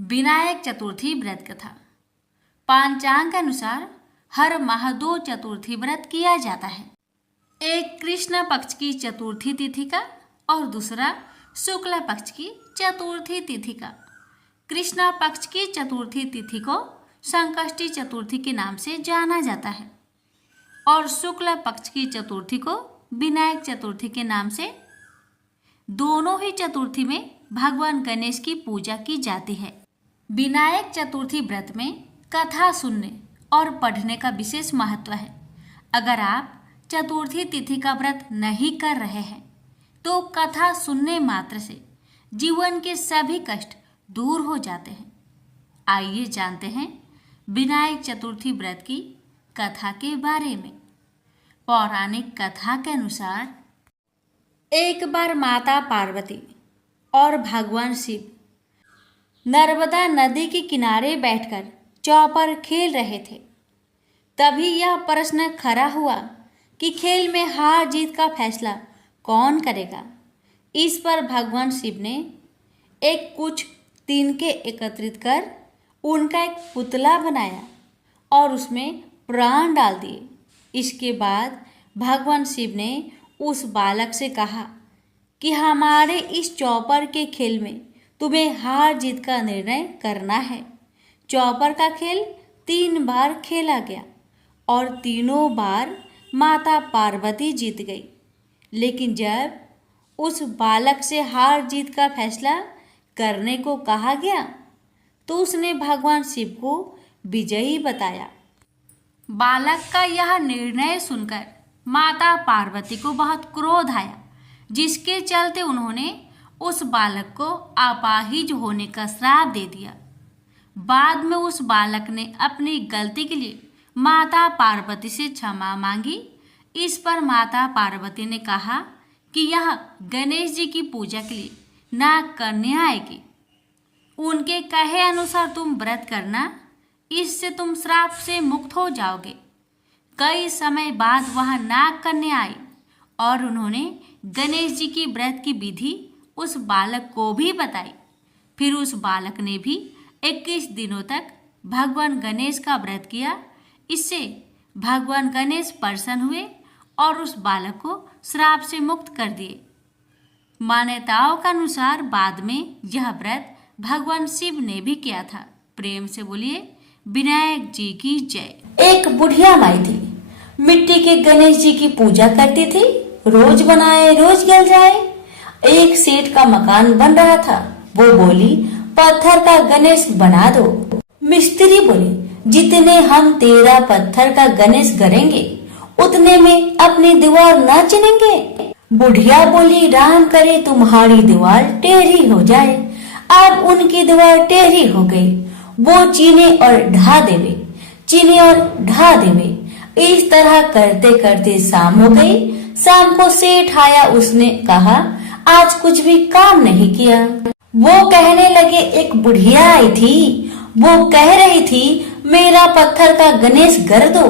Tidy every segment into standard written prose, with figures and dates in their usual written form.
विनायक चतुर्थी व्रत कथा। पांचांग के अनुसार हर माह 2 चतुर्थी व्रत किया जाता है। एक कृष्ण पक्ष की चतुर्थी तिथि का और दूसरा शुक्ल पक्ष की चतुर्थी तिथि का। कृष्ण पक्ष की चतुर्थी तिथि को संकष्टी चतुर्थी के नाम से जाना जाता है और शुक्ल पक्ष की चतुर्थी को विनायक चतुर्थी के नाम से। दोनों ही चतुर्थी में भगवान गणेश की पूजा की जाती है। विनायक चतुर्थी व्रत में कथा सुनने और पढ़ने का विशेष महत्व है। अगर आप चतुर्थी तिथि का व्रत नहीं कर रहे हैं तो कथा सुनने मात्र से जीवन के सभी कष्ट दूर हो जाते हैं। आइए जानते हैं विनायक चतुर्थी व्रत की कथा के बारे में। पौराणिक कथा के अनुसार एक बार माता पार्वती और भगवान शिव नर्मदा नदी के किनारे बैठकर चौपर खेल रहे थे। तभी यह प्रश्न खड़ा हुआ कि खेल में हार जीत का फैसला कौन करेगा। इस पर भगवान शिव ने कुछ तिनके एकत्रित कर उनका एक पुतला बनाया और उसमें प्राण डाल दिए। इसके बाद भगवान शिव ने उस बालक से कहा कि हमारे इस चौपर के खेल में तुम्हें हार जीत का निर्णय करना है। चौपर का खेल 3 बार खेला गया और तीनों बार माता पार्वती जीत गई। लेकिन जब उस बालक से हार जीत का फैसला करने को कहा गया तो उसने भगवान शिव को विजयी बताया। बालक का यह निर्णय सुनकर माता पार्वती को बहुत क्रोध आया, जिसके चलते उन्होंने उस बालक को अपाहिज होने का श्राप दे दिया। बाद में उस बालक ने अपनी गलती के लिए माता पार्वती से क्षमा मांगी। इस पर माता पार्वती ने कहा कि यह गणेश जी की पूजा के लिए नाग कन्या आएगी। उनके कहे अनुसार तुम व्रत करना, इससे तुम श्राप से मुक्त हो जाओगे। कई समय बाद वह नाग कन्या आई और उन्होंने गणेश जी की व्रत की विधि उस बालक को भी बताई। फिर उस बालक ने भी 21 दिनों तक भगवान गणेश का व्रत किया। इससे भगवान गणेश प्रसन्न हुए और उस बालक को श्राप से मुक्त कर दिए। मान्यताओं के अनुसार बाद में यह व्रत भगवान शिव ने भी किया था। प्रेम से बोलिए विनायक जी की जय। एक बुढ़िया माई थी, मिट्टी के गणेश जी की पूजा करती थी। रोज बनाए रोज गल जाए। एक सेठ का मकान बन रहा था। वो बोली, पत्थर का गणेश बना दो। मिस्त्री बोले, जितने हम तेरा पत्थर का गणेश करेंगे उतने में अपनी दीवार न चिनेंगे। बुढ़िया बोली, राम करे तुम्हारी दीवार टेढ़ी हो जाए। अब उनकी दीवार टेढ़ी हो गई। वो चीने और ढा देवे, चीने और ढा देवे। इस तरह करते करते शाम हो गई। शाम को सेठ आया। उसने कहा, आज कुछ भी काम नहीं किया। वो कहने लगे, एक बुढ़िया आई थी, वो कह रही थी मेरा पत्थर का गणेश कर दो।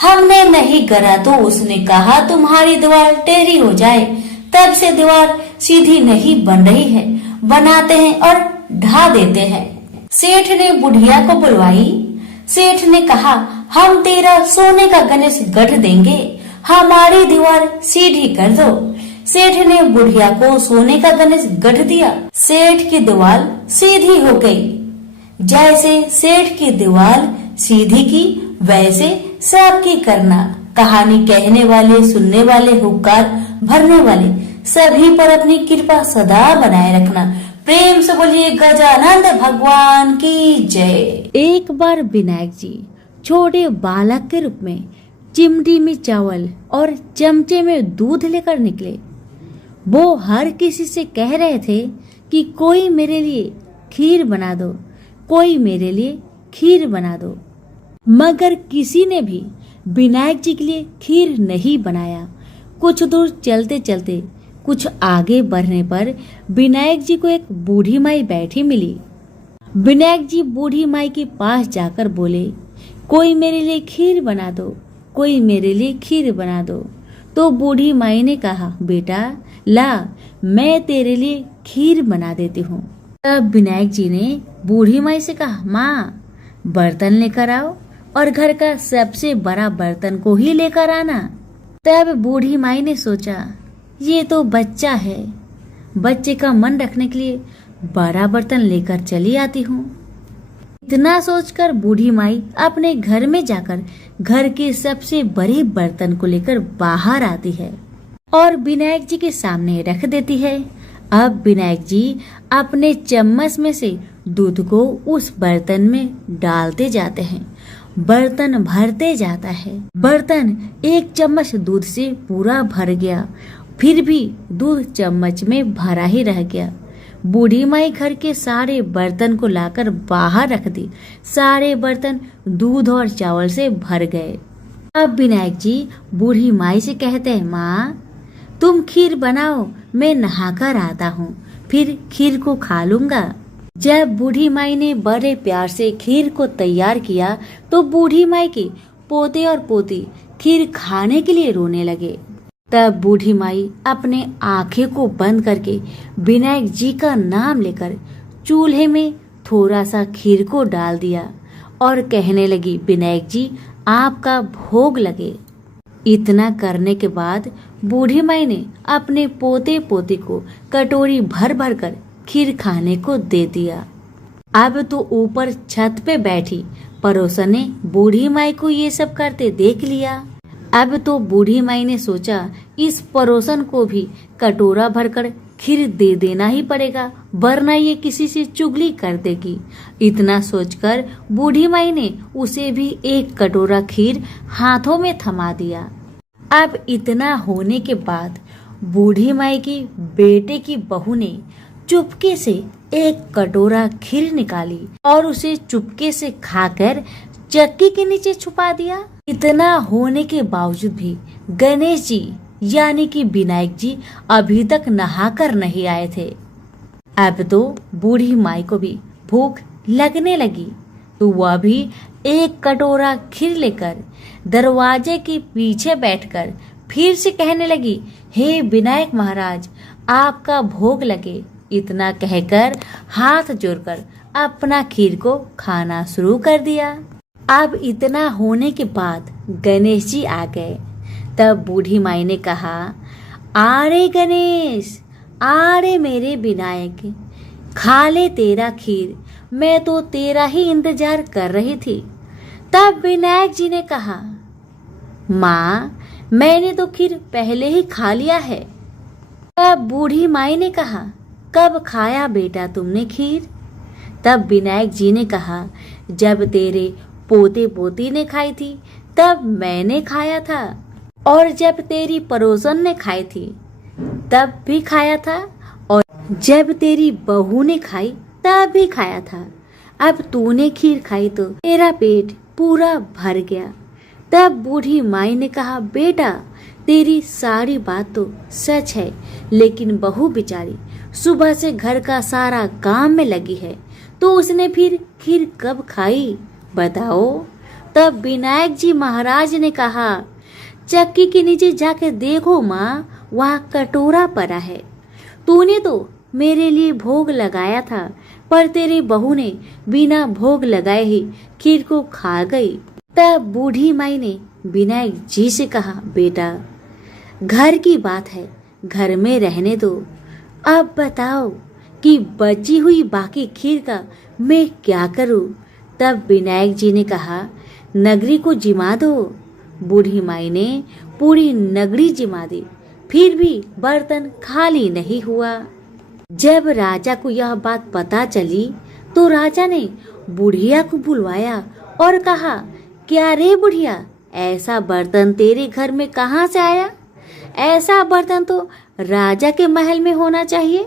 हमने नहीं करा तो उसने कहा तुम्हारी दीवार टेढ़ी हो जाए। तब से दीवार सीधी नहीं बन रही है। बनाते हैं और ढा देते हैं। सेठ ने बुढ़िया को बुलवाई। सेठ ने कहा, हम तेरा सोने का गणेश गढ़ देंगे, हमारी दीवार सीधी कर दो। सेठ ने बुढ़िया को सोने का गणेश गढ़ दिया। सेठ की दीवार सीधी हो गई। जैसे सेठ की दीवार सीधी की वैसे सबकी करना। कहानी कहने वाले, सुनने वाले, हुक्कार भरने वाले सभी पर अपनी कृपा सदा बनाए रखना। प्रेम से बोलिए गजानंद भगवान की जय। एक बार विनायक जी छोटे बालक के रूप में चिमटी में चावल और चमचे में दूध लेकर निकले। वो हर किसी से कह रहे थे कि कोई मेरे लिए खीर बना दो, कोई मेरे लिए खीर बना दो। मगर किसी ने भी विनायक जी के लिए खीर नहीं बनाया। कुछ दूर चलते चलते कुछ आगे बढ़ने पर विनायक जी को एक बूढ़ी माई बैठी मिली। विनायक जी बूढ़ी माई के पास जाकर बोले, कोई मेरे लिए खीर बना दो, कोई मेरे लिए खीर बना दो। तो बूढ़ी माई ने कहा, बेटा ला, मैं तेरे लिए खीर बना देती हूँ। तब विनायक जी ने बूढ़ी माई से कहा, माँ बर्तन लेकर आओ और घर का सबसे बड़ा बर्तन को ही लेकर आना। तब बूढ़ी माई ने सोचा, ये तो बच्चा है, बच्चे का मन रखने के लिए बड़ा बर्तन लेकर चली आती हूँ। इतना सोचकर बूढ़ी माई अपने घर में जाकर घर के सबसे बड़े बर्तन को लेकर बाहर आती है और विनायक जी के सामने रख देती है। अब विनायक जी अपने चम्मच में से दूध को उस बर्तन में डालते जाते हैं। बर्तन भरते जाता है। बर्तन एक चम्मच दूध से पूरा भर गया, फिर भी दूध चम्मच में भरा ही रह गया। बूढ़ी माई घर के सारे बर्तन को लाकर बाहर रख दी। सारे बर्तन दूध और चावल से भर गए। अब विनायक जी बूढ़ी माई से कहते हैं, माँ तुम खीर बनाओ, मैं नहाकर आता हूँ, फिर खीर को खा लूंगा। जब बूढ़ी माई ने बड़े प्यार से खीर को तैयार किया तो बूढ़ी माई के पोते और पोती खीर खाने के लिए रोने लगे। तब बूढ़ी माई अपने आंखें को बंद करके विनायक जी का नाम लेकर चूल्हे में थोड़ा सा खीर को डाल दिया और कहने लगी, विनायक जी आपका भोग लगे। इतना करने के बाद बूढ़ी माई ने अपने पोते पोती को कटोरी भर भर कर खीर खाने को दे दिया। अब तो ऊपर छत पे बैठी पड़ोसन ने बूढ़ी माई को ये सब करते देख लिया। अब तो बूढ़ी माई ने सोचा, इस पड़ोसन को भी कटोरा भरकर खीर दे देना ही पड़ेगा, वरना ये किसी से चुगली कर देगी। इतना सोचकर बूढ़ी माई ने उसे भी एक कटोरा खीर हाथों में थमा दिया। अब इतना होने के बाद बूढ़ी माई की बेटे की बहू ने चुपके से एक कटोरा खीर निकाली और उसे चुपके से खाकर चक्की के नीचे छुपा दिया। इतना होने के बावजूद भी गणेश जी यानी कि विनायक जी अभी तक नहाकर नहीं आए थे। अब तो बूढ़ी माई को भी भूख लगने लगी तो वह भी एक कटोरा खीर लेकर दरवाजे के पीछे बैठकर फिर से कहने लगी, हे विनायक महाराज आपका भोग लगे। इतना कहकर हाथ जोड़कर अपना खीर को खाना शुरू कर दिया। अब इतना होने के बाद गणेश जी आ गए। तब बूढ़ी माई ने कहा, आरे गणेश, आरे मेरे विनायक, खा ले तेरा खीर, मैं तो तेरा ही इंतजार कर रही थी। तब विनायक जी ने कहा, माँ मैंने तो खीर पहले ही खा लिया है। तब बूढ़ी माई ने कहा, कब खाया बेटा तुमने खीर? तब विनायक जी ने कहा, जब तेरे पोते पोती ने खाई थी तब मैंने खाया था, और जब तेरी पड़ोसन ने खाई थी तब भी खाया था, और जब तेरी बहू ने खाई तब भी खाया था। अब तूने खीर खाई तो तेरा पेट पूरा भर गया। तब बूढ़ी माई ने कहा, बेटा तेरी सारी बात तो सच है, लेकिन बहू बेचारी सुबह से घर का सारा काम में लगी है, तो उसने फिर खीर कब खाई बताओ? तब विनायक जी महाराज ने कहा, चक्की के नीचे जाकर देखो माँ, वहाँ कटोरा पड़ा है। तूने तो मेरे लिए भोग लगाया था, पर तेरी बहू ने बिना भोग लगाए ही खीर को खा गई। तब बूढ़ी माई ने विनायक जी से कहा, बेटा घर की बात है, घर में रहने दो। अब बताओ कि बची हुई बाकी खीर का मैं क्या करूं? तब विनायक जी ने कहा, नगरी को जिमा दो। बूढ़ी माई ने पूरी नगरी जिमा दी, फिर भी बर्तन खाली नहीं हुआ। जब राजा को यह बात पता चली तो राजा ने बुढ़िया को बुलवाया और कहा, क्या रे बुढ़िया, ऐसा बर्तन तेरे घर में कहाँ से आया? ऐसा बर्तन तो राजा के महल में होना चाहिए।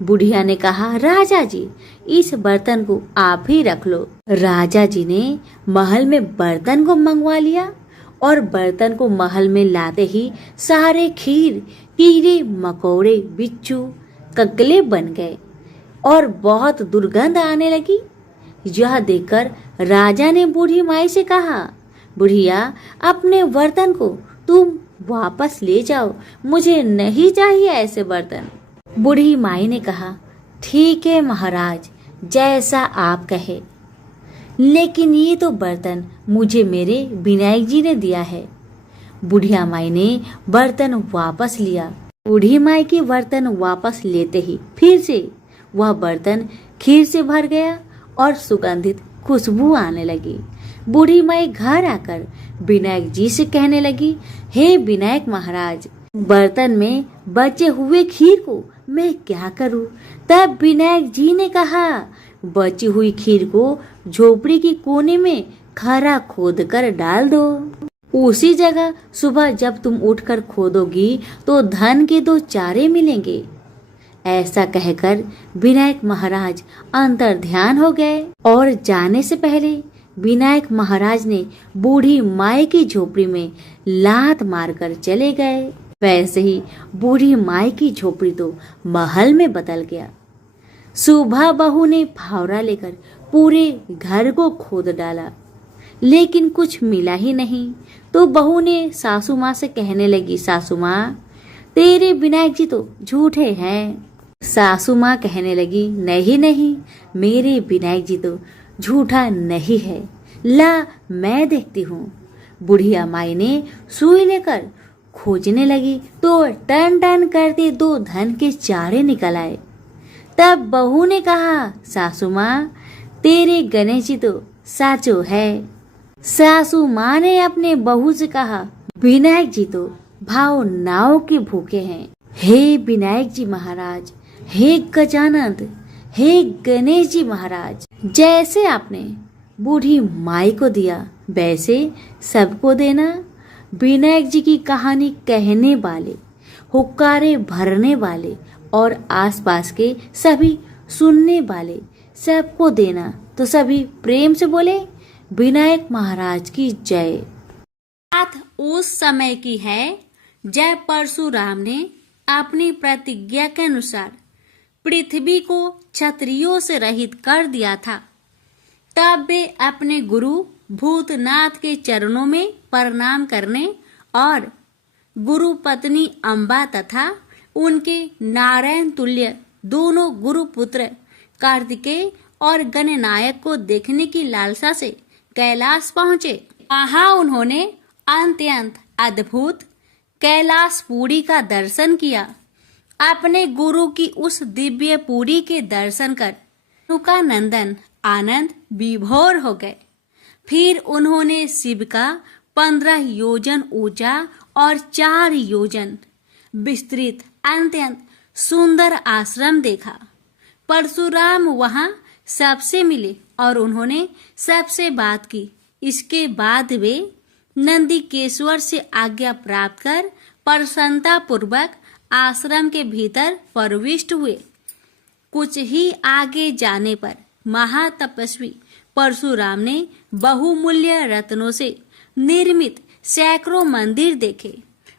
बुढ़िया ने कहा, राजा जी इस बर्तन को आप ही रख लो। राजा जी ने महल में बर्तन को मंगवा लिया और बर्तन को महल में लाते ही सारे खीर, कीड़े मकोड़े, बिच्छू, ककले बन गए और बहुत दुर्गंध आने लगी। यह देखकर राजा ने बूढ़ी माई से कहा, बुढ़िया अपने बर्तन को तुम वापस ले जाओ, मुझे नहीं चाहिए ऐसे बर्तन। बूढ़ी माई ने कहा, ठीक है महाराज, जैसा आप कहे। लेकिन ये तो बर्तन मुझे मेरे विनायक जी ने दिया है। बुढ़िया माई ने बर्तन वापस लिया। बूढ़ी माई के बर्तन वापस लेते ही फिर से वह बर्तन खीर से भर गया और सुगंधित खुशबू आने लगी। बूढ़ी माई घर आकर विनायक जी से कहने लगी, हे विनायक महाराज, बर्तन में बचे हुए खीर को मैं क्या करूं? तब विनायक जी ने कहा, बची हुई खीर को झोपड़ी के कोने में खरा खोद कर डाल दो। उसी जगह सुबह जब तुम उठकर खोदोगी तो धन के 2 चारे मिलेंगे। ऐसा कहकर विनायक महाराज अंतर ध्यान हो गए और जाने से पहले विनायक महाराज ने बूढ़ी माई की झोपड़ी में लात मारकर चले गए। वैसे ही बूढ़ी माई की झोपड़ी तो महल में बदल गया। सुबह बहू ने फावड़ा लेकर पूरे घर को खोद डाला, लेकिन कुछ मिला ही नहीं। तो बहू ने सासू माँ से कहने लगी, सासू माँ, तेरे विनायक जी तो झूठे हैं। सासू माँ कहने लगी, नहीं नहीं, मेरे विनायक जी तो झूठा नहीं है, ला मैं देखती हूँ। बुढ़िया माई ने सुई लेकर खोजने लगी तो टन टन करते 2 धन के चारे निकल आए। तब बहू ने कहा, सासू माँ, तेरे गणेश जी तो साचो है। सासू माँ ने अपने बहू से कहा, विनायक जी तो भाव नाव के भूखे हैं। हे विनायक जी महाराज, हे गजानंद, हे गणेश जी महाराज, जैसे आपने बूढ़ी माई को दिया वैसे सबको देना। विनायक जी की कहानी कहने वाले, हुक्कारे भरने वाले और आसपास के सभी सुनने वाले सबको देना। तो सभी प्रेम से बोले, विनायक महाराज की जय। बात उस समय की है जब परशुराम ने अपनी प्रतिज्ञा के अनुसार पृथ्वी को क्षत्रियों से रहित कर दिया था। तब वे अपने गुरु भूतनाथ के चरणों में प्रणाम करने और गुरु पत्नी अम्बा तथा उनके नारायण तुल्य दोनों गुरु पुत्र कार्तिकेय और गणनायक को देखने की लालसा से कैलाश पहुंचे। वहां उन्होंने अत्यंत अद्भुत कैलाशपुरी का दर्शन किया। अपने गुरु की उस दिव्य पुरी के दर्शन कर उनका नंदन आनंद विभोर हो गए। फिर उन्होंने शिव का 15 योजन ऊंचा और 4 योजन विस्तृत अत्यंत सुंदर आश्रम देखा। परशुराम वहां सबसे मिले और उन्होंने सबसे बात की। इसके बाद वे नंदीकेश्वर से आज्ञा प्राप्त कर प्रसन्नता पूर्वक आश्रम के भीतर प्रविष्ट हुए। कुछ ही आगे जाने पर महातपस्वी परशुराम ने बहुमूल्य रत्नों से निर्मित सैकड़ों मंदिर देखे।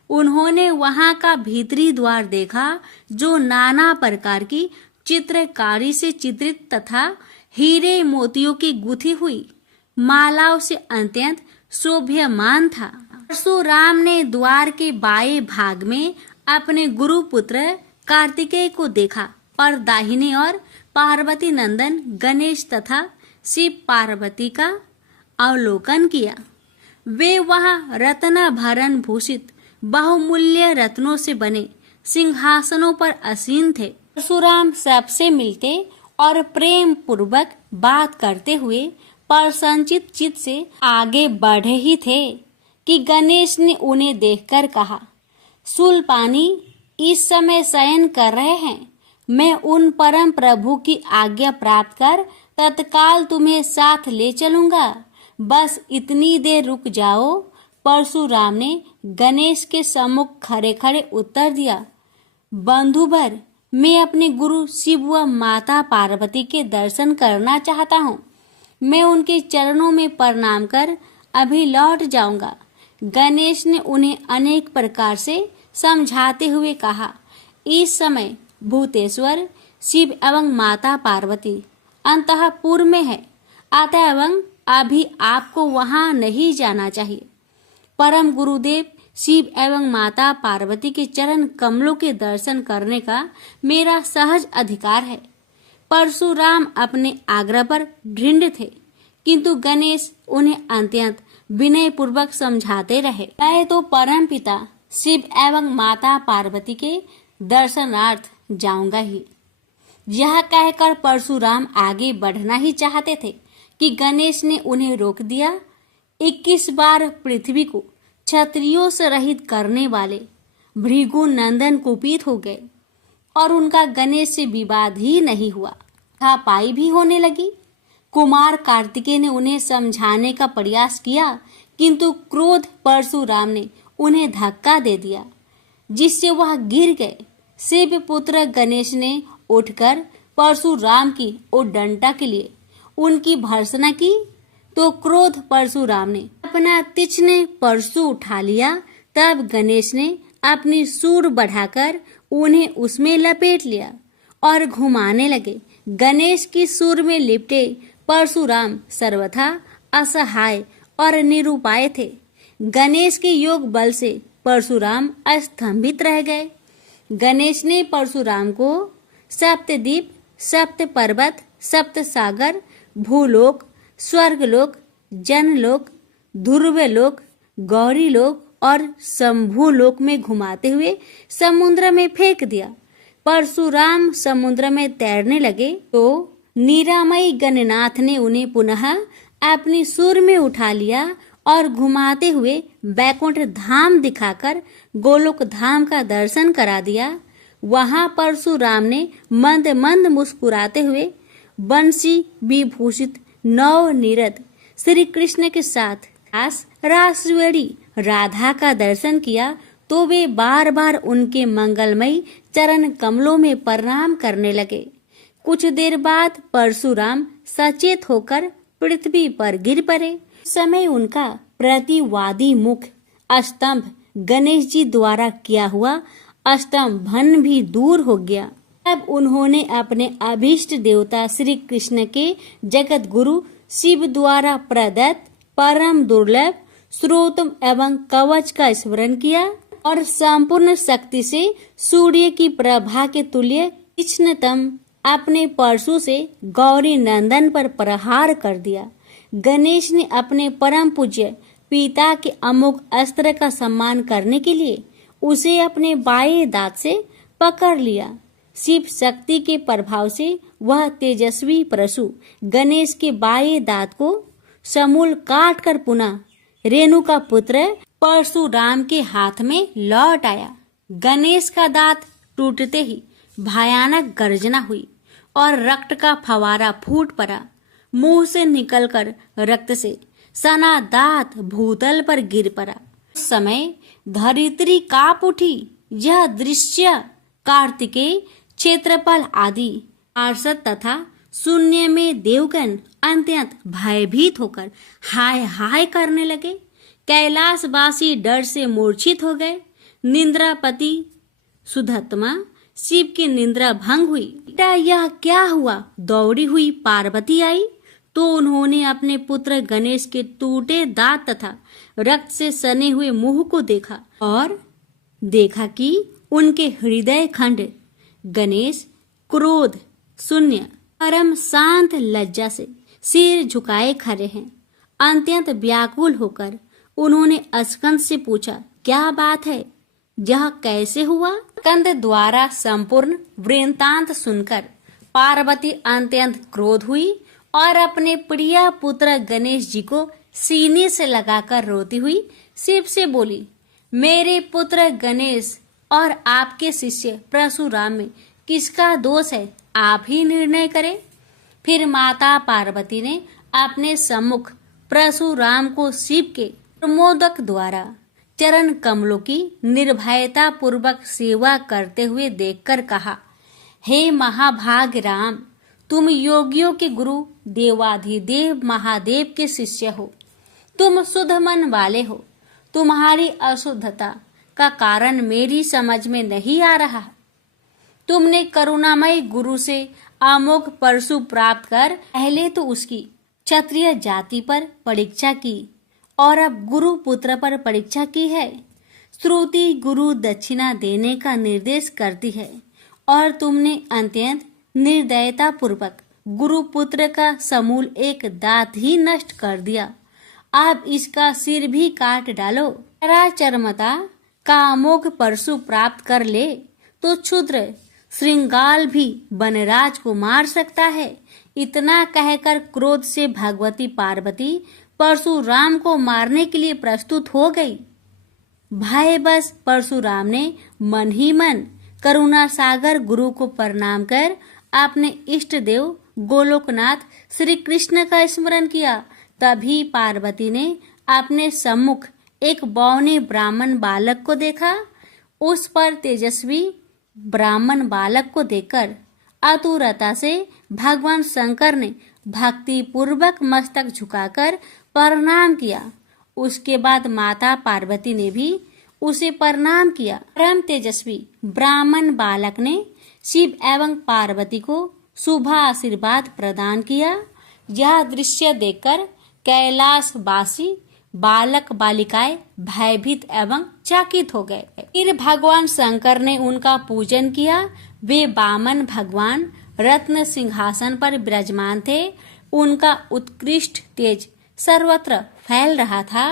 उन्होंने वहां का भीतरी द्वार देखा जो नाना प्रकार की चित्रकारी से चित्रित तथा हीरे मोतियों की गुथी हुई मालाओं से अत्यंत शोभ्यमान था। परशुराम ने द्वार के बाएं भाग में अपने गुरु पुत्र कार्तिकेय को देखा और दाहिने ओर पार्वती नंदन गणेश तथा शिव पार्वती का अवलोकन किया। वे वहां रत्नाभरण भूषित बहुमूल्य रत्नों से बने सिंहासनों पर आसीन थे। परशुराम सबसे मिलते और प्रेम पूर्वक बात करते हुए प्रसन्नचित चित्त से आगे बढ़े ही थे कि गणेश ने उन्हें देखकर कहा, शूलपाणी इस समय शयन कर रहे हैं। मैं उन परम प्रभु की आज्ञा प्राप्त कर तत्काल तुम्हें साथ ले चलूंगा। बस इतनी देर रुक जाओ। परशुराम ने गणेश के सम्मुख खड़े खड़े उत्तर दिया, बंधुवर, मैं अपने गुरु शिव व माता पार्वती के दर्शन करना चाहता हूँ। मैं उनके चरणों में प्रणाम कर अभी लौट जाऊंगा। गणेश ने उन्हें अनेक प्रकार से समझाते हुए कहा, इस समय भूतेश्वर शिव एवं माता पार्वती अंतःपुर में है, अतः अभी आपको वहां नहीं जाना चाहिए। परम गुरुदेव शिव एवं माता पार्वती के चरण कमलों के दर्शन करने का मेरा सहज अधिकार है। परशुराम अपने आग्रह पर दृढ़ थे, किंतु गणेश उन्हें अत्यंत विनय पूर्वक समझाते रहे। मैं तो परम पिता शिव एवं माता पार्वती के दर्शनार्थ जाऊंगा ही। यह कहकर परशुराम आगे बढ़ना ही चाहते थे कि गणेश ने उन्हें रोक दिया। 21 बार पृथ्वी को क्षत्रियों से रहित करने वाले भृगु नंदन कुपित हो गए और उनका गणेश से विवाद ही नहीं हुआ, हाथापाई भी होने लगी। कुमार कार्तिकेय ने उन्हें समझाने का प्रयास किया, किंतु क्रोध परशुराम ने उन्हें धक्का दे दिया, जिससे वह गिर गए। शिव पुत्र गणेश ने उठकर परशुराम की उद्दंडता के लिए उनकी भर्त्सना की, तो क्रोध परशुराम ने अपना तीक्ष्ण परशु उठा लिया। तब गणेश ने अपनी सूंड बढ़ाकर उन्हें उसमें लपेट लिया और घुमाने लगे। गणेश की सूंड में लिपटे परशुराम सर्वथा असहाय और निरुपाय थे। गणेश के योग बल से परशुराम स्तंभित रह गए। गणेश ने परशुराम को सप्तद्वीप, सप्त पर्वत, सप्त सागर, भूलोक, स्वर्गलोक, जनलोक, ध्रुवलोक, गौरीलोक और शंभुलोक में घुमाते हुए समुद्र में फेंक दिया। परशुराम समुद्र में तैरने लगे तो निरामयी गणनाथ ने उन्हें पुनः अपनी सूंड में उठा लिया और घुमाते हुए बैकुंठ धाम दिखाकर गोलोक धाम का दर्शन करा दिया। वहां परशुराम ने मंद मंद मुस्कुराते हुए बंसी विभूषित नव निरत श्री कृष्ण के साथ रासवड़ी राधा का दर्शन किया, तो वे बार बार उनके मंगलमयी चरण कमलों में प्रणाम करने लगे। कुछ देर बाद परशुराम सचेत होकर पृथ्वी पर गिर पड़े। समय उनका प्रतिवादी मुख स्तंभ गणेश जी द्वारा किया हुआ स्तंभन भी दूर हो गया। तब उन्होंने अपने अभीष्ट देवता श्री कृष्ण के जगत गुरु शिव द्वारा प्रदत्त परम दुर्लभ स्रोत एवं कवच का स्मरण किया और संपूर्ण शक्ति से सूर्य की प्रभा के तुल्य तीक्ष्णतम अपने परशु से गौरी नंदन पर प्रहार कर दिया। गणेश ने अपने परम पूज्य पिता के अमोघ अस्त्र का सम्मान करने के लिए उसे अपने बाएं दांत से पकड़ लिया। शिव शक्ति के प्रभाव से वह तेजस्वी परशु गणेश के बाएं दांत को समूल काट कर पुनः रेणु का पुत्र परशुराम के हाथ में लौट आया। गणेश का दांत टूटते ही भयानक गर्जना हुई और रक्त का फवारा फूट पड़ा। मुंह से निकलकर रक्त से सना दांत भूतल पर गिर पड़ा। उस समय धरित्री कांप उठी। यह दृश्य कार्तिकेय, क्षेत्रपाल आदि पार्षद तथा शून्य में देवगण अत्यंत भयभीत होकर हाय हाय करने लगे। कैलाशवासी डर से मूर्छित हो गए। निंद्रापति सुधत्मा शिव की निंद्रा भंग हुई। बेटा यह क्या हुआ? दौड़ी हुई पार्वती आई तो उन्होंने अपने पुत्र गणेश के टूटे दांत तथा रक्त से सने हुए मुंह को देखा और देखा कि उनके हृदय खंड गणेश क्रोध शून्य परम शांत लज्जा से सिर झुकाए खड़े हैं। अत्यंत व्याकुल होकर उन्होंने स्कंद से पूछा, क्या बात है? यह कैसे हुआ? स्कंद द्वारा संपूर्ण वृत्तांत सुनकर पार्वती अत्यंत क्रोध हुई और अपने प्रिय पुत्र गणेश जी को सीने से लगाकर रोती हुई शिव से बोली, मेरे पुत्र गणेश और आपके शिष्य परशुराम में किसका दोष है? आप ही निर्णय करें। फिर माता पार्वती ने अपने सम्मुख परशुराम को शिव के प्रमोदक द्वारा चरण कमलों की निर्भयता पूर्वक सेवा करते हुए देखकर कहा, हे महाभाग राम, तुम योगियों के गुरु देवाधिदेव महादेव के शिष्य हो। तुम शुद्ध मन वाले हो। तुम्हारी अशुद्धता का कारण मेरी समझ में नहीं आ रहा। तुमने करुणामय गुरु से अमोघ परशु प्राप्त कर पहले तो उसकी क्षत्रिय जाति पर परीक्षा की और अब गुरु पुत्र पर परीक्षा की है। श्रुति गुरु दक्षिणा देने का निर्देश करती है और तुमने अत्यंत निर्दयता पूर्वक गुरुपुत्र का समूल एक दांत ही नष्ट कर दिया। अब इसका सिर भी काट डालो। चरमता का अमोघ परशु प्राप्त कर ले तो क्षुद्र श्रृंगाल भी वनराज को मार सकता है। इतना कहकर क्रोध से भगवती पार्वती परशुराम को मारने के लिए प्रस्तुत हो गई। भाई बस परशुराम ने मन ही मन करुणा सागर गुरु को प्रणाम कर अपने इष्ट देव गोलोकनाथ श्री कृष्ण का स्मरण किया। तभी पार्वती ने अपने सम्मुख एक बौने ब्राह्मण बालक को देखा। उस पर तेजस्वी ब्राह्मण बालक को देखकर आतुरता से भगवान शंकर ने भक्ति पूर्वक मस्तक झुकाकर प्रणाम किया। उसके बाद माता पार्वती ने भी उसे प्रणाम किया। परम तेजस्वी ब्राह्मण बालक ने शिव एवं पार्वती को शुभ आशीर्वाद प्रदान किया। यह दृश्य देखकर कैलाशवासी बालक बालिकाएं भयभीत एवं चकित हो गए। फिर भगवान शंकर ने उनका पूजन किया। वे वामन भगवान रत्न सिंहासन पर विराजमान थे। उनका उत्कृष्ट तेज सर्वत्र फैल रहा था।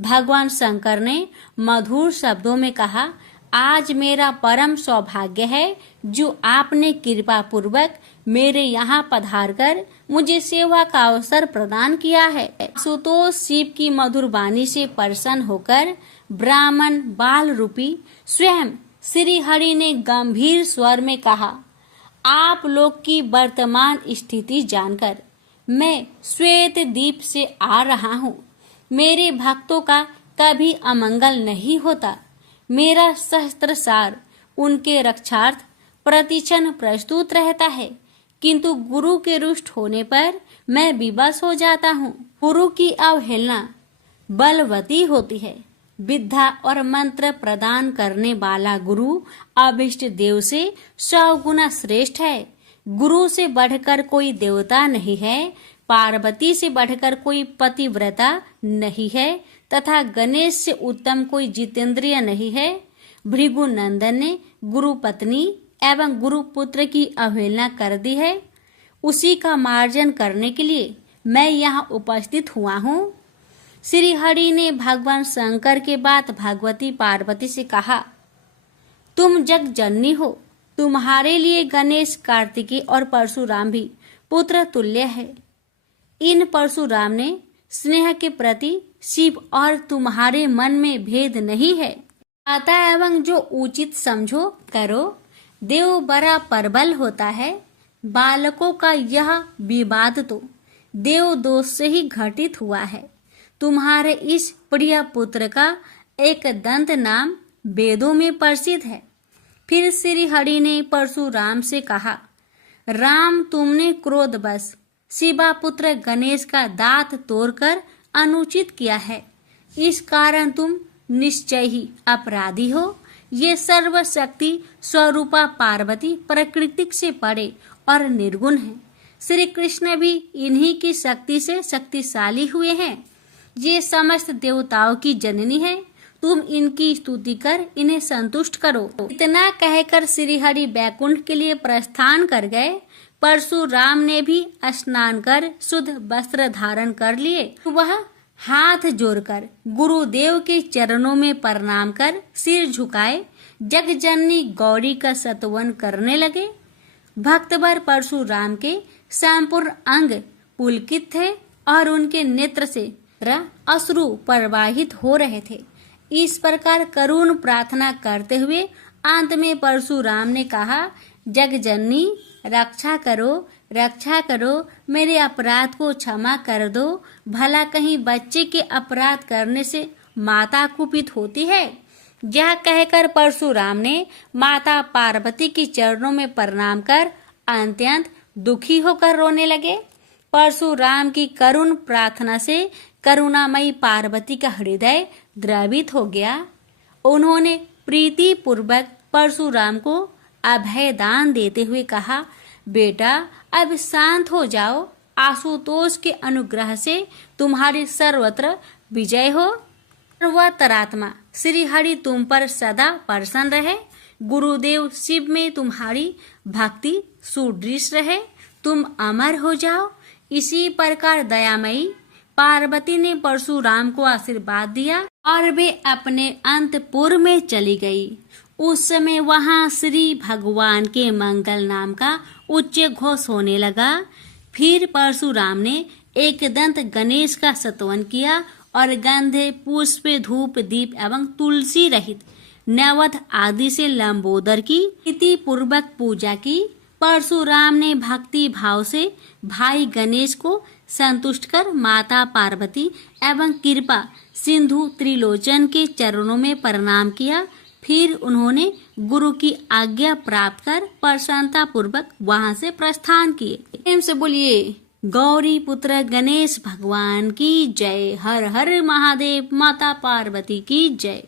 भगवान शंकर ने मधुर शब्दों में कहा, आज मेरा परम सौभाग्य है जो आपने कृपा पूर्वक मेरे यहाँ पधार कर मुझे सेवा का अवसर प्रदान किया है। सुतोष शिव की मधुर वाणी से प्रसन्न होकर ब्राह्मण बाल रूपी स्वयं श्री हरि ने गंभीर स्वर में कहा, आप लोग की वर्तमान स्थिति जानकर मैं श्वेत द्वीप से आ रहा हूँ। मेरे भक्तों का कभी अमंगल नहीं होता। मेरा सहस्त्र सार उनके रक्षार्थ प्रतिक्षण प्रस्तुत रहता है, किंतु गुरु के रुष्ट होने पर मैं विवश हो जाता हूँ। गुरु की अवहेलना बलवती होती है। विद्या और मंत्र प्रदान करने वाला गुरु अभिष्ट देव से 100 गुना श्रेष्ठ है। गुरु से बढ़कर कोई देवता नहीं है, पार्वती से बढ़कर कोई पतिव्रता नहीं है तथा गणेश से उत्तम कोई जितेंद्रिय नहीं है। भृगु नंदन ने गुरु पत्नी एवं गुरु पुत्र की अवहेलना कर दी है। उसी का मार्जन करने के लिए मैं यहाँ उपस्थित हुआ हूँ। श्री हरि ने भगवान शंकर के बाद भगवती पार्वती से कहा, तुम जग जननी हो। तुम्हारे लिए गणेश, कार्तिकेय और परशुराम भी पुत्र तुल्य है। इन परशुराम ने स्नेह के प्रति शिव और तुम्हारे मन में भेद नहीं है। आता एवं जो उचित समझो करो। देव बड़ा प्रबल होता है। बालकों का यह विवाद तो देव दोष से ही घटित हुआ है। तुम्हारे इस प्रिय पुत्र का एक दंत नाम वेदों में प्रसिद्ध है। फिर श्री हरि ने परशुराम से कहा, राम, तुमने क्रोधवश शिवा पुत्र गणेश का दांत तोड़कर अनुचित किया है। इस कारण तुम निश्चय ही अपराधी हो। ये सर्वशक्ति स्वरूपा पार्वती प्रकृति से परे और निर्गुण है। श्री कृष्ण भी इन्हीं की शक्ति से शक्तिशाली हुए हैं। ये समस्त देवताओं की जननी है। तुम इनकी स्तुति कर इन्हें संतुष्ट करो। इतना कहकर श्री हरि बैकुंठ के लिए प्रस्थान कर गए। परशुराम ने भी स्नान कर शुद्ध वस्त्र धारण कर लिए। वह हाथ जोड़कर गुरुदेव के चरणों में प्रणाम कर सिर झुकाए जगजननी गौरी का स्तवन करने लगे। भक्तवर परशुराम के संपूर्ण अंग पुलकित थे और उनके नेत्र से अश्रु प्रवाहित हो रहे थे। इस प्रकार करुण प्रार्थना करते हुए अंत में परशुराम ने कहा, जगजननी रक्षा करो, मेरे अपराध को क्षमा कर दो। भला कहीं बच्चे के अपराध करने से माता कुपित होती है। यह कहकर परशुराम ने माता पार्वती के चरणों में प्रणाम कर अत्यंत दुखी होकर रोने लगे। परशुराम की करुण प्रार्थना से करुणामयी पार्वती का हृदय द्रवित हो गया। उन्होंने प्रीति पूर्वक परशुराम को अभय दान देते हुए कहा, बेटा अब शांत हो जाओ। आशुतोष के अनुग्रह से तुम्हारी सर्वत्र विजय हो। सर्वतरात्मा श्री हरि तुम पर सदा प्रसन्न रहे। गुरुदेव शिव में तुम्हारी भक्ति सुदृढ़ रहे, तुम अमर हो जाओ। इसी प्रकार दयामयी पार्वती ने परशुराम को आशीर्वाद दिया और वे अपने अंतपुर में चली गई। उस समय वहां श्री भगवान के मंगल नाम का उच्च घोष होने लगा। फिर परशुराम ने एक दंत गणेश का स्तवन किया और गंधे, पुष्प, धूप, दीप एवं तुलसी रहित नैवेद्य आदि से लंबोदर की विधि पूर्वक पूजा की। परशुराम ने भक्ति भाव से भाई गणेश को संतुष्ट कर माता पार्वती एवं कृपा सिंधु त्रिलोचन के चरणों में प्रणाम किया। फिर उन्होंने गुरु की आज्ञा प्राप्त कर प्रसन्नता पूर्वक वहां से प्रस्थान किए। प्रेम से बोलिए गौरी पुत्र गणेश भगवान की जय। हर हर महादेव। माता पार्वती की जय।